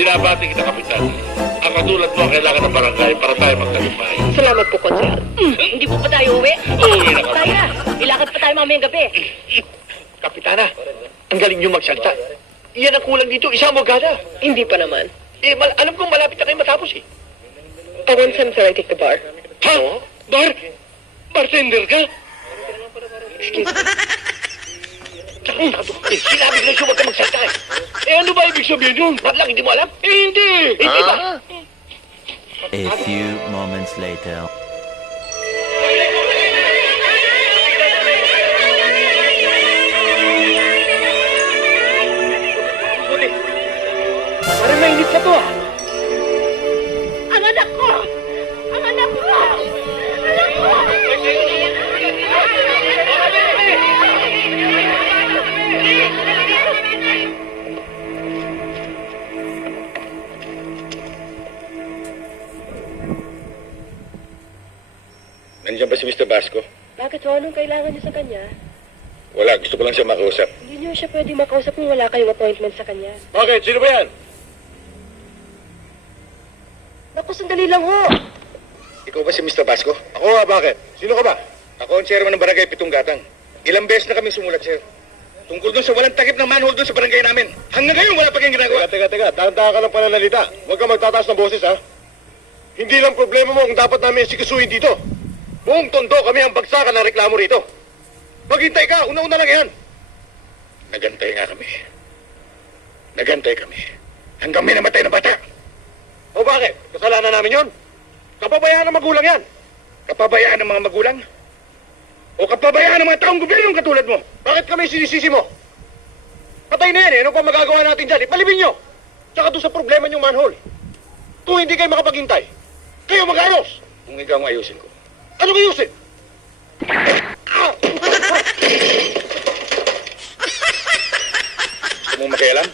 Binabati kita, Kapitan. Ang katulad mo ang kailangan ng barangay para tayo magtagumpay. Salamat po, Konsyal. Hindi po pa tayo uwi? Uuwi na kami. Tayo na. Ilakad pa tayo mamayang gabi. Kapitana, ang galing niyo magsalita. Iyan ang kulang dito, isang mogada. Hindi pa naman. Alam kong malapit na kayo matapos eh. I want some sir, I take the bar. Ha? Bar? Bartender ka? Excuse me. Sinabi ko na siya huwag ka magsalita eh. Ano ba ibig sabihin yun? Ba't lang, hindi mo alam? Hindi! Hindi ba? A few moments later. Parang mainit pa to ah. Ang anak ko! Ang anak ko! Anak ko! Nandiyan ba si Mr. Basco? Bakit ho? Anong kailangan niyo sa kanya? Wala, gusto ko lang siya makausap. Hindi niyo siya pwedeng makausap kung wala kayong appointment sa kanya. Bakit? Sino ba yan? Naku, sandali lang ho. Ikaw ba si Mr. Basco? Ako nga, bakit? Sino ka ba? Ako ang chairman ng barangay Pitong Gatang. Ilang beses na kami sumulat, sir. Tungkol doon sa walang takip ng manhole doon sa barangay namin. Hanggang ngayon, wala pa kayong ginagawa. Teka. Tanda ka ng pananalita. Huwag ka magtataas ng boses, ha? Hindi lang problema mo kung dapat namin sikasuhin dito. Buong tondo kami ang bagsakan ng reklamo rito. Maghintay ka, una-una lang yan. Nagantay nga kami. Nagantay kami. Hanggang may namatay na bata. O bakit? Kasalanan namin yon. Kapabayaan ng magulang yan. Kapabayaan ng mga magulang? O kapabayaan ng mga taong gobyernong katulad mo? Bakit kami sinisisi mo? Patay na yan eh. Ano pa magagawa natin dyan? Ipalibing nyo. Tsaka doon sa problema nyong manhole. Kung hindi kayo makapaghintay, kayo mag-ayos. Kung ikaw ang ayusin ko. Ano ayusin? Gusto mong makialam?